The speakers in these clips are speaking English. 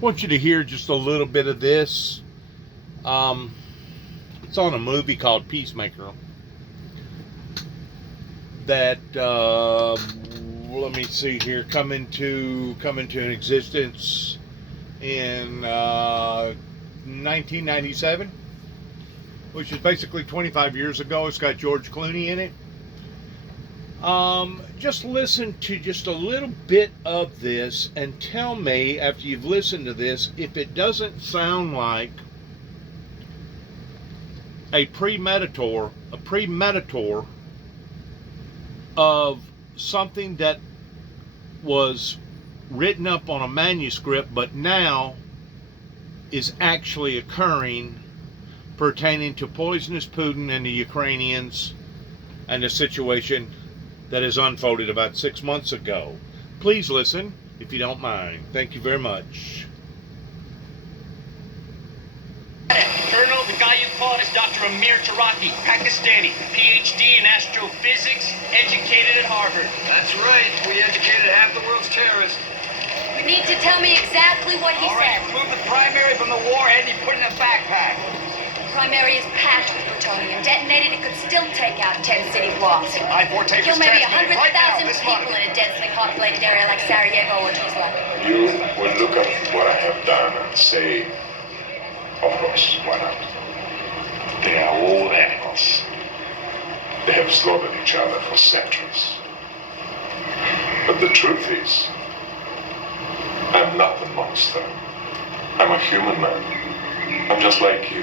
want you to hear just a little bit of this. It's on a movie called Peacemaker that let me see here, come into an existence in 1997, which is basically 25 years ago. It's got George Clooney in it. Just listen to just a little bit of this and tell me, after you've listened to this, if it doesn't sound like a premeditor of something that was written up on a manuscript but now is actually occurring, pertaining to poisonous Putin and the Ukrainians and the situation that has unfolded about 6 months ago. Please listen, if you don't mind. Thank you very much. Colonel, the guy you called is Dr. Amir Taraki, Pakistani, PhD in astrophysics, educated at Harvard. That's right. We educated half the world's terrorists. You need to tell me exactly what he All right, said. remove the primary from the warhead and you put it in a backpack. The primary is packed with plutonium. Detonated, it could still take out 10 city blocks. I-4 tape Kill is maybe transmitting right now, 100,000 this people month. in a densely populated area like Sarajevo or Tuzla. You will look at what I have done and say, of course, why not? They are all animals. They have slaughtered each other for centuries. But the truth is, I'm not a monster. I'm a human man. I'm just like you,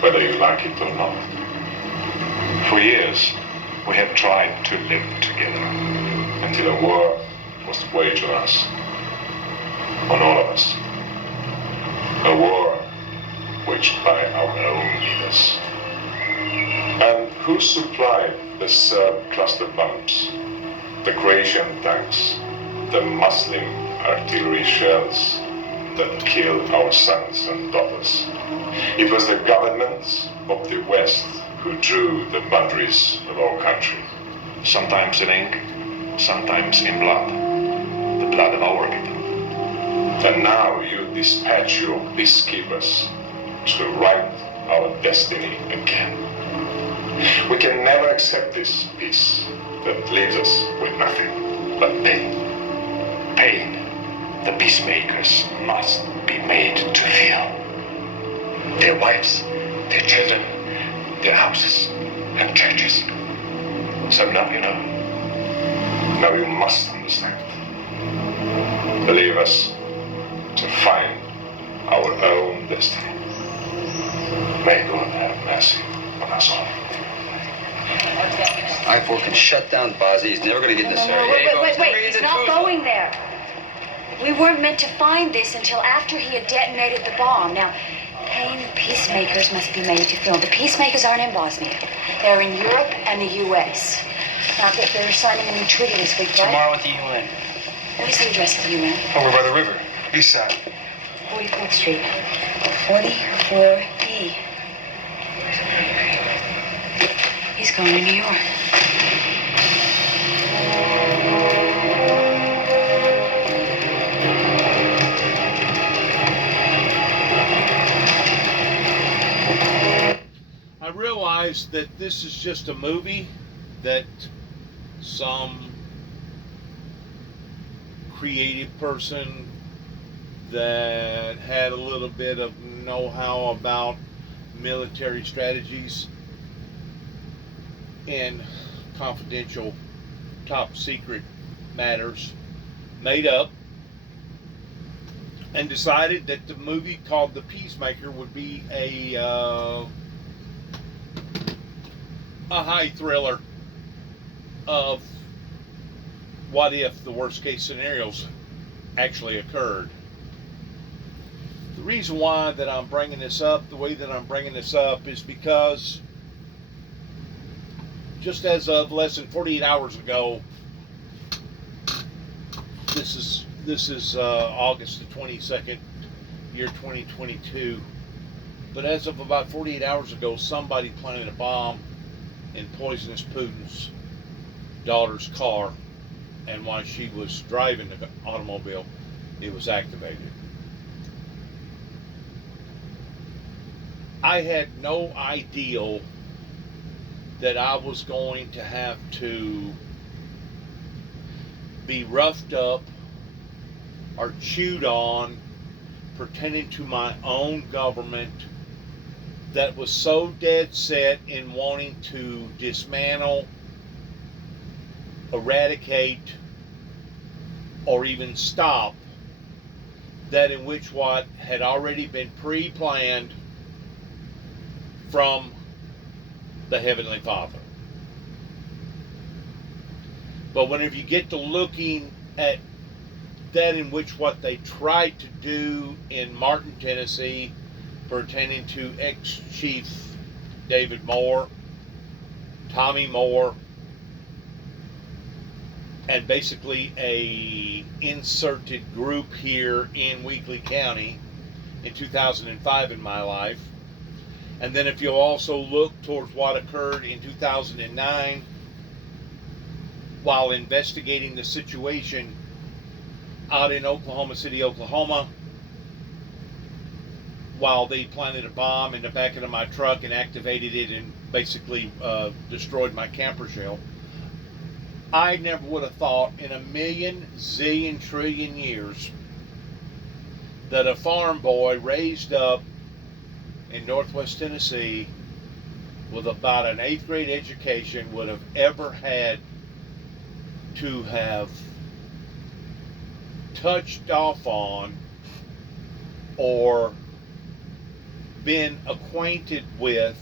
whether you like it or not. For years, we have tried to live together until a war was waged on us, on all of us. A war waged by our own leaders. And who supplied the U.S.S.R cluster bombs, the Croatian tanks, the Muslim artillery shells that killed our sons and daughters? It was the governments of the West who drew the boundaries of our country. Sometimes in ink, sometimes in blood. The blood of our people. And now you dispatch your peacekeepers to write our destiny again. We can never accept this peace that leaves us with nothing but pain. Pain the peacemakers must be made to feel. Their wives, their children, their houses and churches. So now you know. Now you must understand. Leave us to find our own destiny. May God have mercy on us all. I-4 can shut down Bosnia. He's never going to get into Sarajevo. Wait. He's not going there. We weren't meant to find this until after he had detonated the bomb. Now, pain peacemakers must be made to feel. The peacemakers aren't in Bosnia. They're in Europe and the U.S. Now, they're signing a new treaty this week, right? Tomorrow at the UN. What is the address of the UN? Over by the river. East side. 44th Street. 44E. He's going to New York. I realize that this is just a movie that some creative person that had a little bit of know-how about military strategies and confidential top secret matters made up and decided that the movie called The Peacemaker would be a high thriller of what if the worst case scenarios actually occurred. The reason why that I'm bringing this up, the way that I'm bringing this up, is because just as of less than 48 hours ago, this is August the 22nd, year 2022. But as of about 48 hours ago, somebody planted a bomb in poisonous Putin's daughter's car, and while she was driving the automobile, it was activated. I had no idea that I was going to have to be roughed up or chewed on pertaining to my own government that was so dead set in wanting to dismantle, eradicate, or even stop that in which what had already been pre-planned from the Heavenly Father. But whenever you get to looking at that in which what they tried to do in Martin, Tennessee, pertaining to ex-Chief David Moore, Tommy Moore, and basically a inserted group here in Weakley County in 2005 in my life. And then if you'll also look towards what occurred in 2009 while investigating the situation out in Oklahoma City, Oklahoma, while they planted a bomb in the back of my truck and activated it and basically destroyed my camper shell. I never would have thought in a million, zillion, trillion years that a farm boy raised up in Northwest Tennessee with about an 8th grade education would have ever had to have touched off on or been acquainted with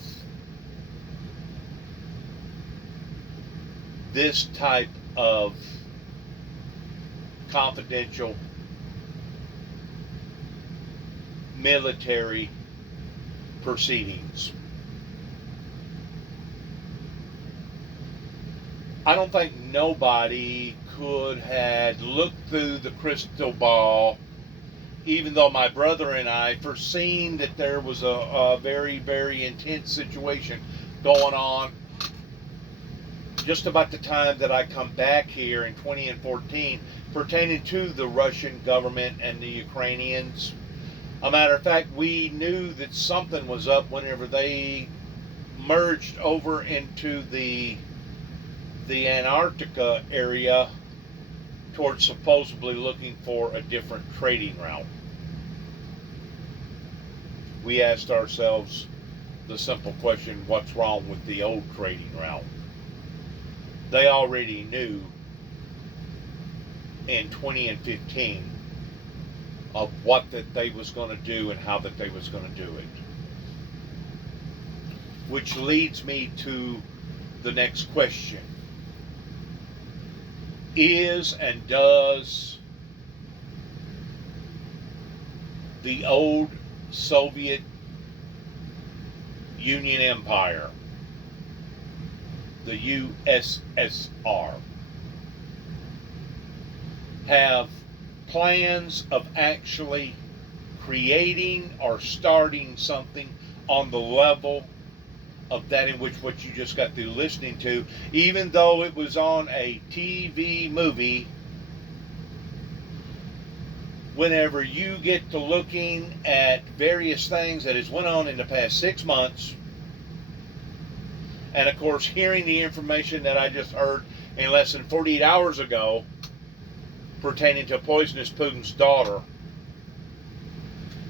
this type of confidential military proceedings. I don't think nobody could have looked through the crystal ball, even though my brother and I foreseen that there was a very, very intense situation going on just about the time that I come back here in 2014 pertaining to the Russian government and the Ukrainians. A matter of fact, we knew that something was up whenever they merged over into the Antarctica area towards supposedly looking for a different trading route. We asked ourselves the simple question, what's wrong with the old trading route? They already knew in 2015 of what that they was going to do and how that they was going to do it. Which leads me to the next question. Is and does the old Soviet Union Empire, the U.S.S.R, have plans of actually creating or starting something on the level of that in which what you just got through listening to, even though it was on a TV movie? Whenever you get to looking at various things that has went on in the past 6 months, and of course hearing the information that I just heard in less than 48 hours ago pertaining to Poisonous Putin's daughter,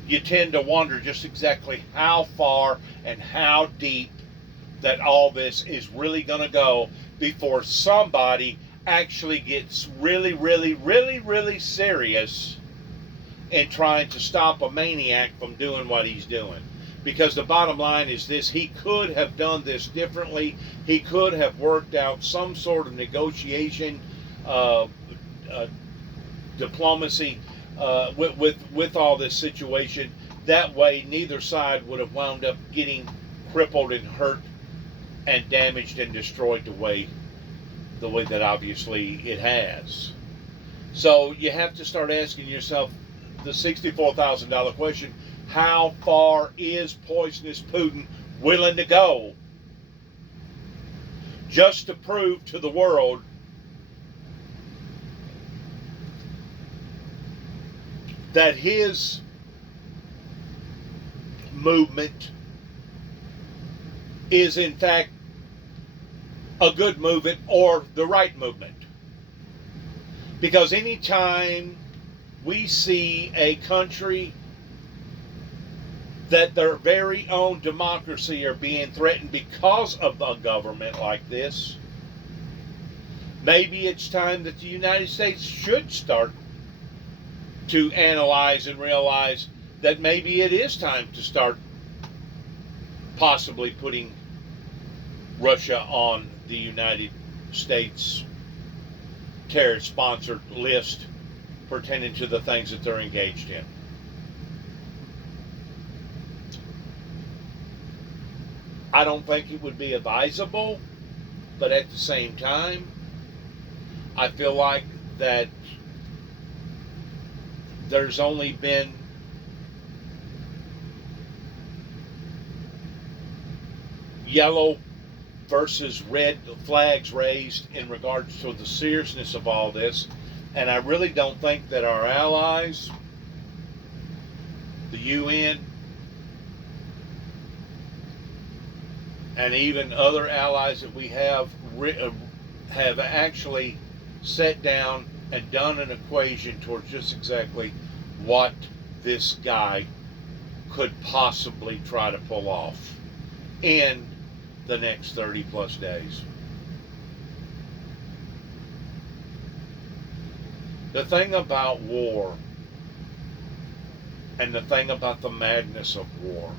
you tend to wonder just exactly how far and how deep that all this is really going to go before somebody actually gets really, really, really, really serious in trying to stop a maniac from doing what he's doing. Because the bottom line is this: he could have done this differently. He could have worked out some sort of negotiation, diplomacy with all this situation. That way, neither side would have wound up getting crippled and hurt and damaged and destroyed the way that obviously it has. So you have to start asking yourself the $64,000 question: how far is Poisonous Putin willing to go just to prove to the world that his movement is in fact a good movement or the right movement. Because anytime we see a country that their very own democracy are being threatened because of a government like this, maybe it's time that the United States should start to analyze and realize that maybe it is time to start possibly putting Russia on the United States terrorist-sponsored list pertaining to the things that they're engaged in. I don't think it would be advisable, but at the same time, I feel like that there's only been yellow versus red flags raised in regards to the seriousness of all this, and I really don't think that our allies, the UN, and even other allies that we have actually sat down and done an equation towards just exactly what this guy could possibly try to pull off in the next 30 plus days. The thing about war and the thing about the madness of war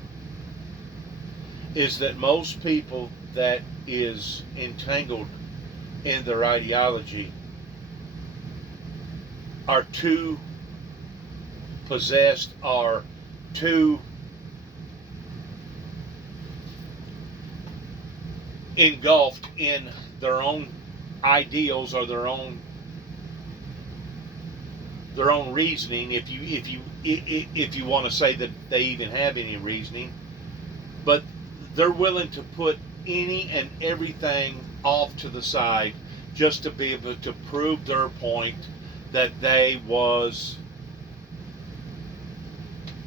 is that most people that is entangled in their ideology are too possessed, are too engulfed in their own ideals or their own reasoning, if you want to say that they even have any reasoning, but they're willing to put any and everything off to the side just to be able to prove their point that they was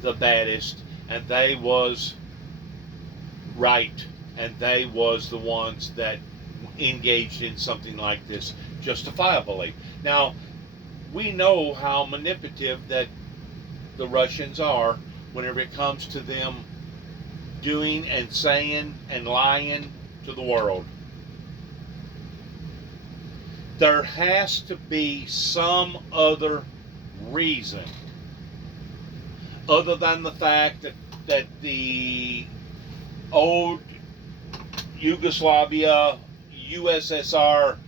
the baddest and they was right and they was the ones that engaged in something like this justifiably. Now, we know how manipulative that the Russians are whenever it comes to them doing and saying and lying to the world. There has to be some other reason other than the fact that the old Yugoslavia, U.S.S.R.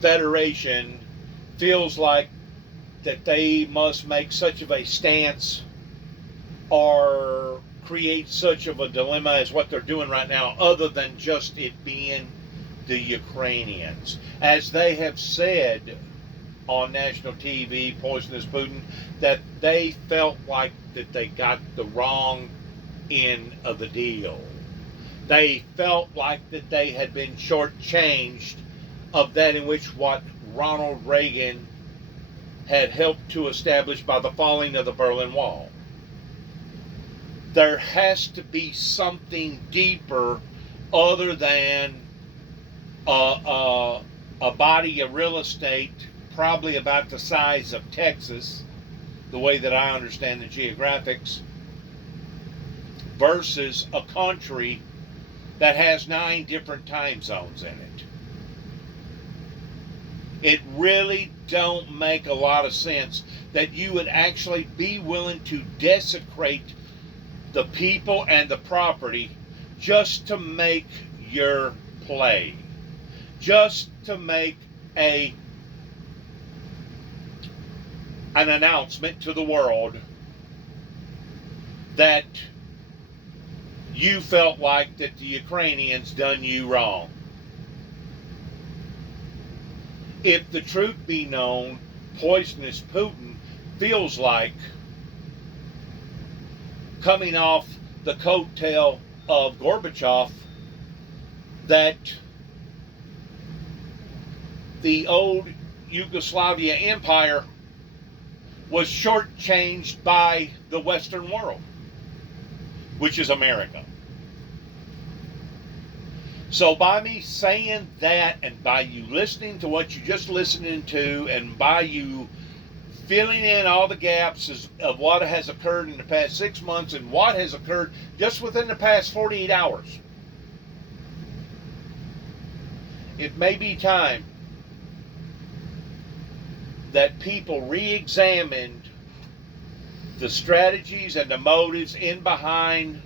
Federation feels like that they must make such of a stance or create such of a dilemma as what they're doing right now, other than just it being the Ukrainians. As they have said on national TV, Poisonous Putin, that they felt like that they got the wrong end of the deal. They felt like that they had been shortchanged of that in which what Ronald Reagan had helped to establish by the falling of the Berlin Wall. There has to be something deeper other than a body of real estate probably about the size of Texas, the way that I understand the geographics, versus a country that has 9 different time zones in it. It really don't make a lot of sense that you would actually be willing to desecrate the people and the property just to make your play, just to make an announcement to the world that you felt like that the Ukrainians done you wrong. If the truth be known, Poisonous Putin feels like, coming off the coattail of Gorbachev, that the old Yugoslavia Empire was shortchanged by the Western world, which is America. So by me saying that, and by you listening to what you're just listening to, and by you filling in all the gaps of what has occurred in the past 6 months and what has occurred just within the past 48 hours, it may be time that people re-examined the strategies and the motives in behind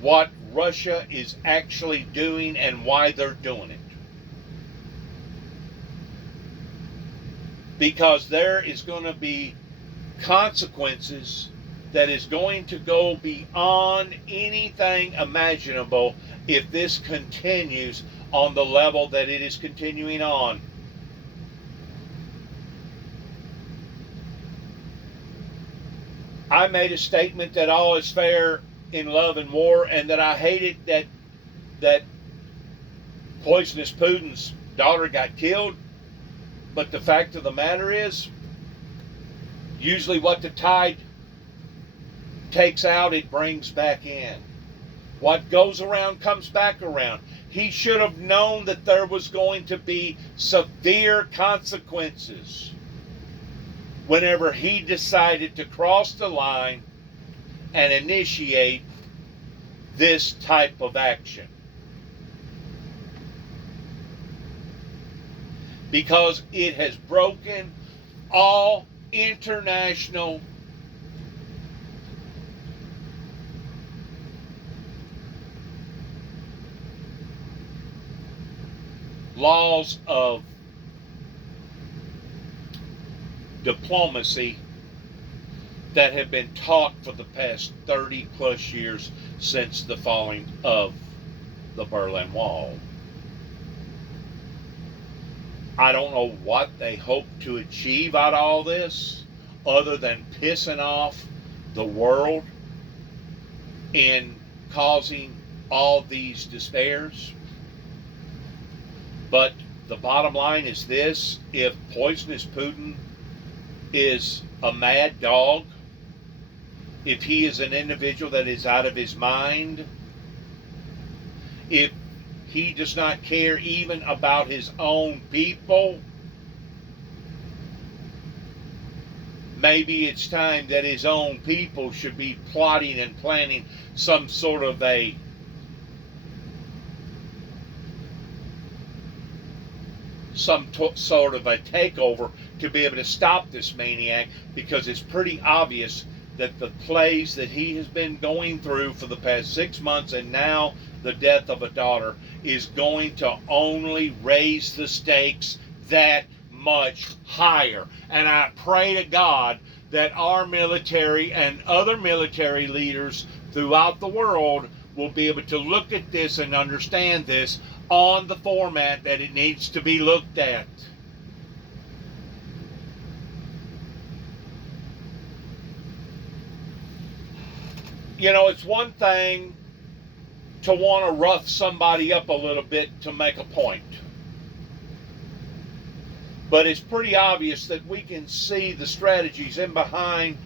what Russia is actually doing and why they're doing it. Because there is going to be consequences that is going to go beyond anything imaginable if this continues on the level that it is continuing on. I made a statement that all is fair in love and war, and that I hated that Poisonous Putin's daughter got killed. But the fact of the matter is, usually what the tide takes out, it brings back in. What goes around comes back around. He should have known that there was going to be severe consequences whenever he decided to cross the line and initiate this type of action. Because it has broken all international laws of diplomacy that have been taught for the past 30 plus years since the falling of the Berlin Wall. I don't know what they hope to achieve out of all this other than pissing off the world and causing all these despairs. But the bottom line is this: if Poisonous Putin is a mad dog, if he is an individual that is out of his mind, if he does not care even about his own people, maybe it's time that his own people should be plotting and planning some sort of a takeover to be able to stop this maniac, because it's pretty obvious that the plays that he has been going through for the past 6 months, and now the death of a daughter, is going to only raise the stakes that much higher. And I pray to God that our military and other military leaders throughout the world will be able to look at this and understand this on the format that it needs to be looked at. You know, it's one thing to want to rough somebody up a little bit to make a point. But it's pretty obvious that we can see the strategies in behind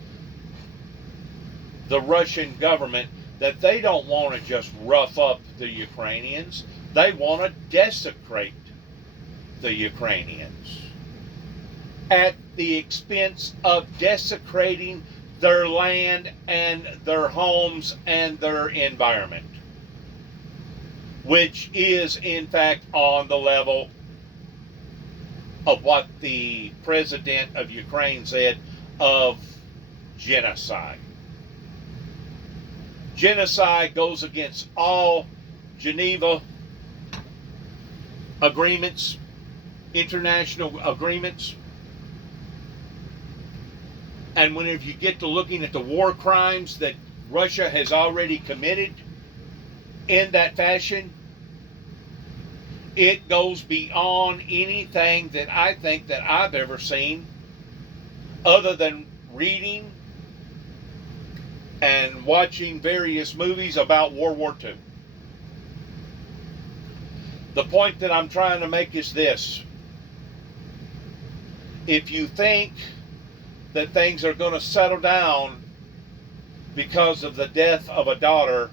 the Russian government, that they don't want to just rough up the Ukrainians. They want to desecrate the Ukrainians at the expense of desecrating their land and their homes and their environment, which is in fact on the level of what the president of Ukraine said of genocide. Genocide goes against all Geneva agreements, international agreements. And whenever you get to looking at the war crimes that Russia has already committed in that fashion, it goes beyond anything that I think that I've ever seen, other than reading and watching various movies about World War II. The point that I'm trying to make is this: if you think that things are going to settle down because of the death of a daughter,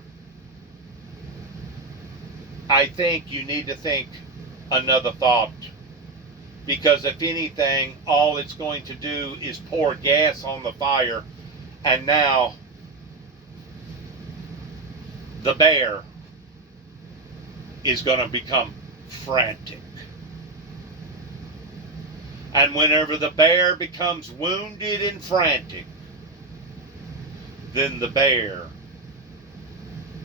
I think you need to think another thought. Because if anything, all it's going to do is pour gas on the fire, and now the bear is going to become frantic. And whenever the bear becomes wounded and frantic, then the bear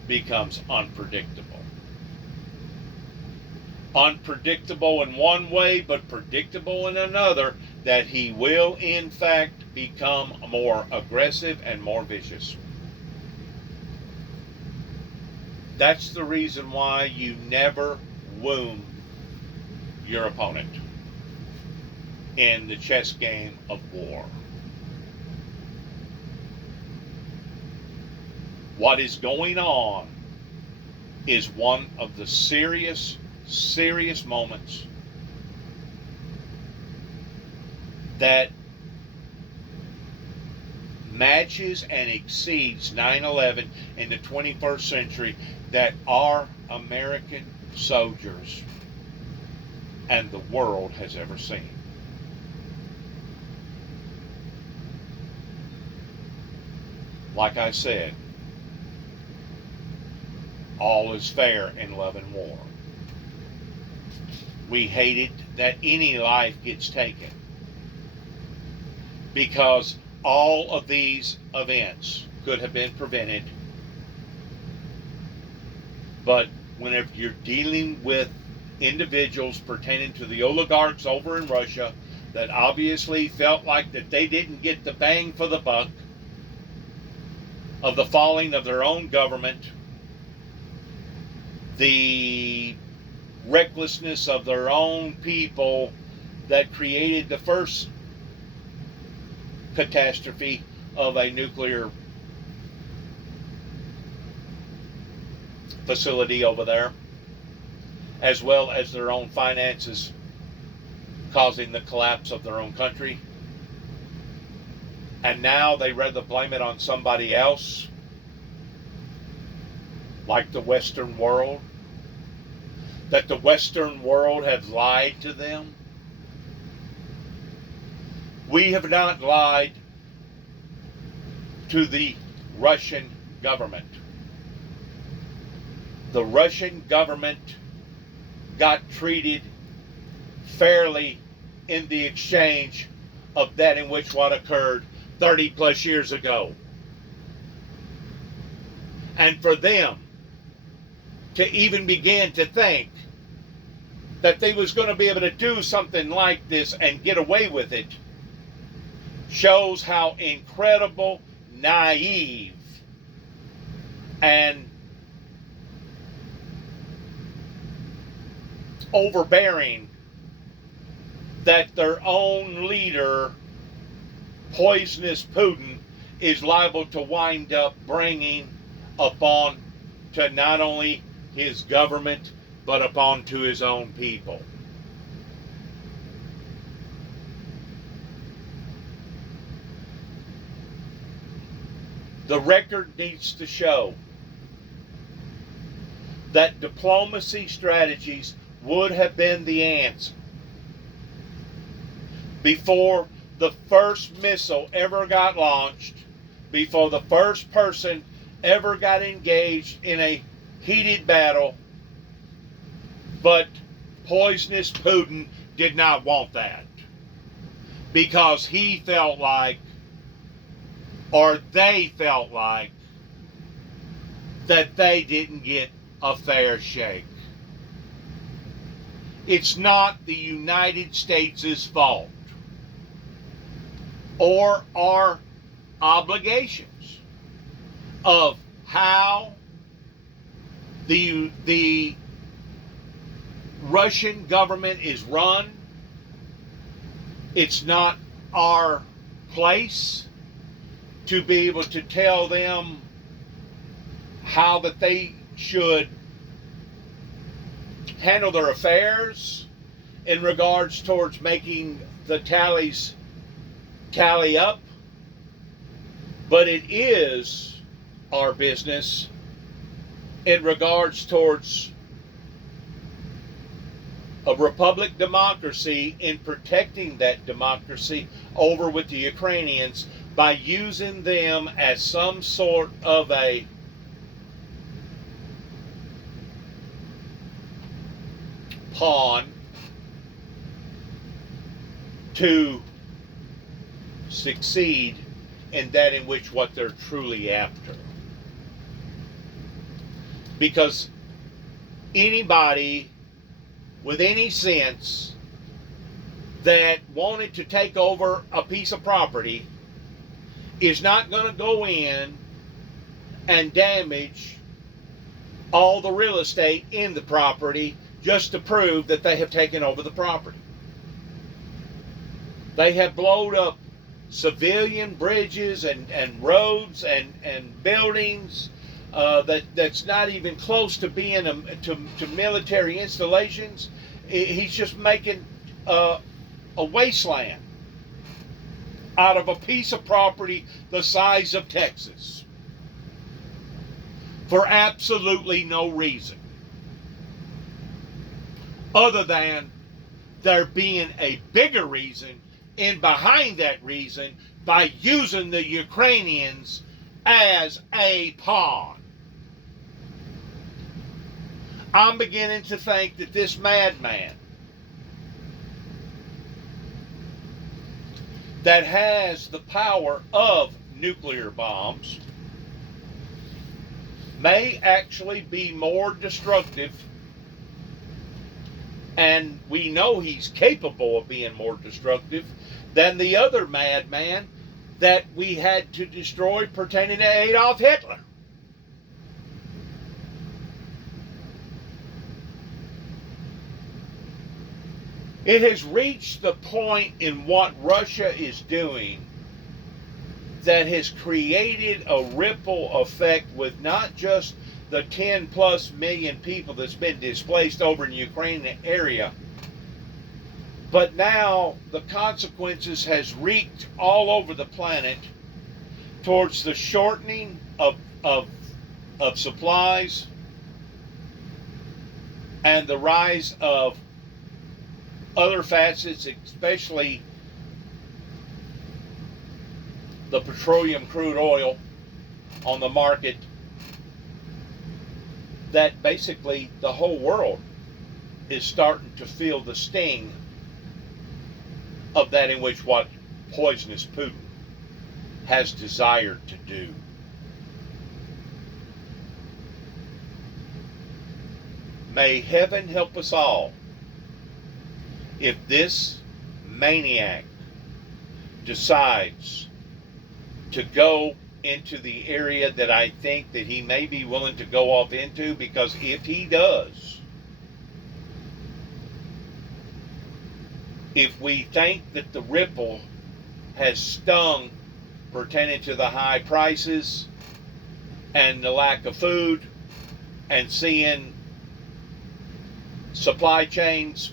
becomes unpredictable. Unpredictable in one way, but predictable in another, that he will in fact become more aggressive and more vicious. That's the reason why you never wound your opponent in the chess game of war. What is going on is one of the serious moments that matches and exceeds 9/11 in the 21st century, that our American soldiers and the world has ever seen. Like I said, all is fair in love and war. We hate it that any life gets taken, because all of these events could have been prevented. But whenever you're dealing with individuals pertaining to the oligarchs over in Russia that obviously felt like that they didn't get the bang for the buck of the falling of their own government, the recklessness of their own people that created the first catastrophe of a nuclear facility over there, as well as their own finances causing the collapse of their own country. And now they rather blame it on somebody else, like the Western world, that the Western world has lied to them. We have not lied to the Russian government. The Russian government got treated fairly in the exchange of that in which what occurred 30 plus years ago. And for them to even begin to think that they was going to be able to do something like this and get away with it shows how incredible, naive, and overbearing that their own leader, poisonous Putin, is liable to wind up bringing upon to not only his government, but upon to his own people. The record needs to show that diplomacy strategies would have been the answer before the first missile ever got launched, before the first person ever got engaged in a heated battle. But poisonous Putin did not want that, because he felt like, or they felt like, that they didn't get a fair shake. It's not the United States' fault or our obligations of how the Russian government is run. It's not our place to be able to tell them how that they should handle their affairs in regards towards making the tallies tally up. But it is our business in regards towards a republic democracy in protecting that democracy over with the Ukrainians by using them as some sort of a pawn to succeed in that in which what they're truly after. Because anybody with any sense that wanted to take over a piece of property is not going to go in and damage all the real estate in the property just to prove that they have taken over the property. They have blown up civilian bridges and roads and buildings that's not even close to being to military installations. He's just making a wasteland out of a piece of property the size of Texas for absolutely no reason other than there being a bigger reason in behind that reason by using the Ukrainians as a pawn. I'm beginning to think that this madman that has the power of nuclear bombs may actually be more destructive, and we know he's capable of being more destructive than the other madman that we had to destroy pertaining to Adolf Hitler. It has reached the point in what Russia is doing that has created a ripple effect with not just the 10 plus million people that's been displaced over in the Ukrainian area, but now the consequences has reeked all over the planet towards the shortening of supplies and the rise of other facets, especially the petroleum crude oil on the market, that basically the whole world is starting to feel the sting of that in which what poisonous Putin has desired to do. May heaven help us all if this maniac decides to go into the area that I think that he may be willing to go off into, because if he does, if we think that the ripple has stung pertaining to the high prices and the lack of food and seeing supply chains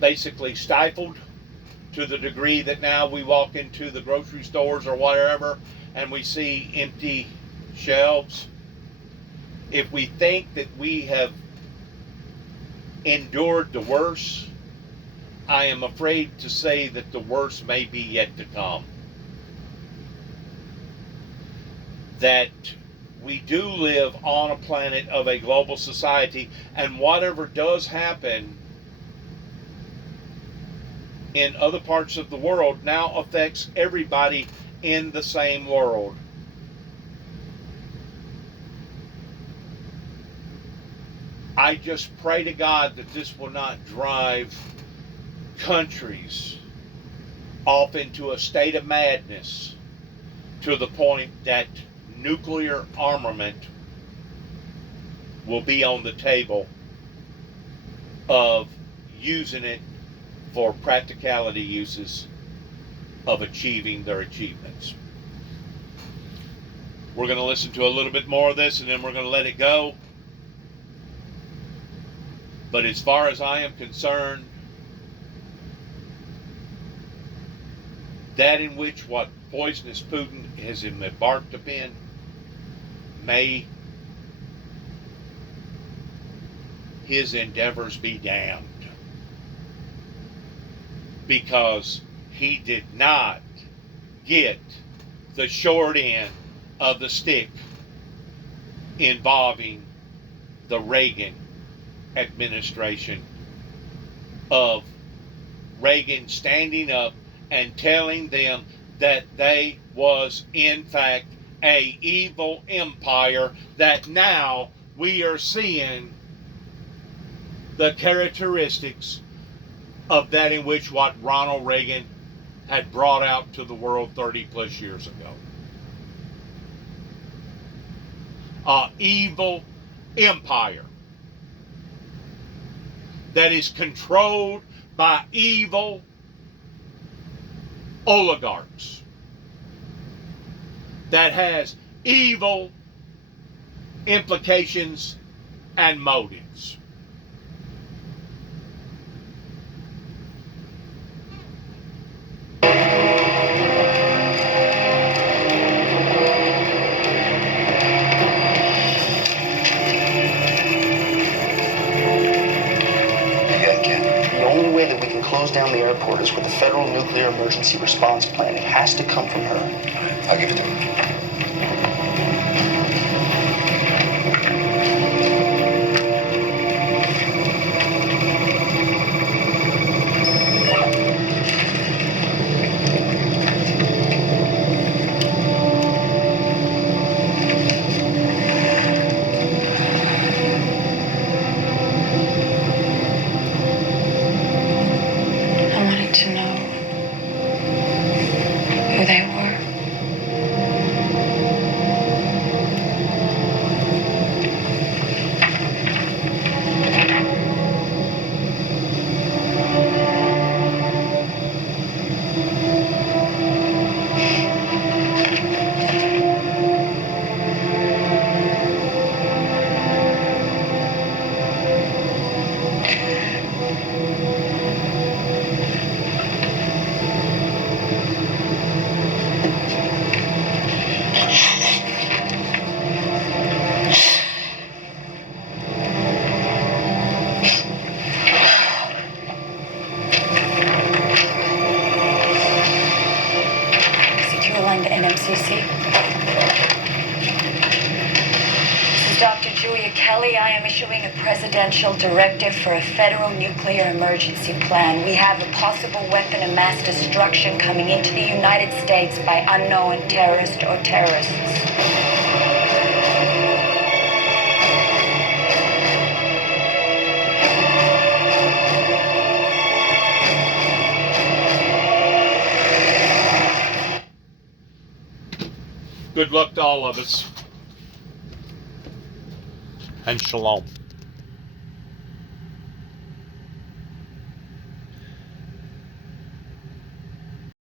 basically stifled to the degree that now we walk into the grocery stores or whatever and we see empty shelves. If we think that we have endured the worst, I am afraid to say that the worst may be yet to come. That we do live on a planet of a global society, and whatever does happen in other parts of the world now affects everybody in the same world. I just pray to God that this will not drive countries off into a state of madness to the point that nuclear armament will be on the table of using it for practicality uses of achieving their achievements. We're going to listen to a little bit more of this and then we're going to let it go. But as far as I am concerned, that in which what poisonous Putin has embarked upon may his endeavors be damned, because he did not get the short end of the stick involving the Reagan administration, of Reagan standing up and telling them that they was in fact a evil empire, that now we are seeing the characteristics of that in which what Ronald Reagan had brought out to the world 30 plus years ago. An evil empire that is controlled by evil oligarchs, that has evil implications and motives. The only way that we can close down the airport is with the Federal Nuclear Emergency Response Plan. It has to come from her. I'll give it to him. I wanted to know who they were. Secure line to NMCC. This is Dr. Julia Kelly. I am issuing a presidential directive for a federal nuclear emergency plan. We have a possible weapon of mass destruction coming into the United States by unknown terrorist or terrorists. Good luck to all of us. And shalom.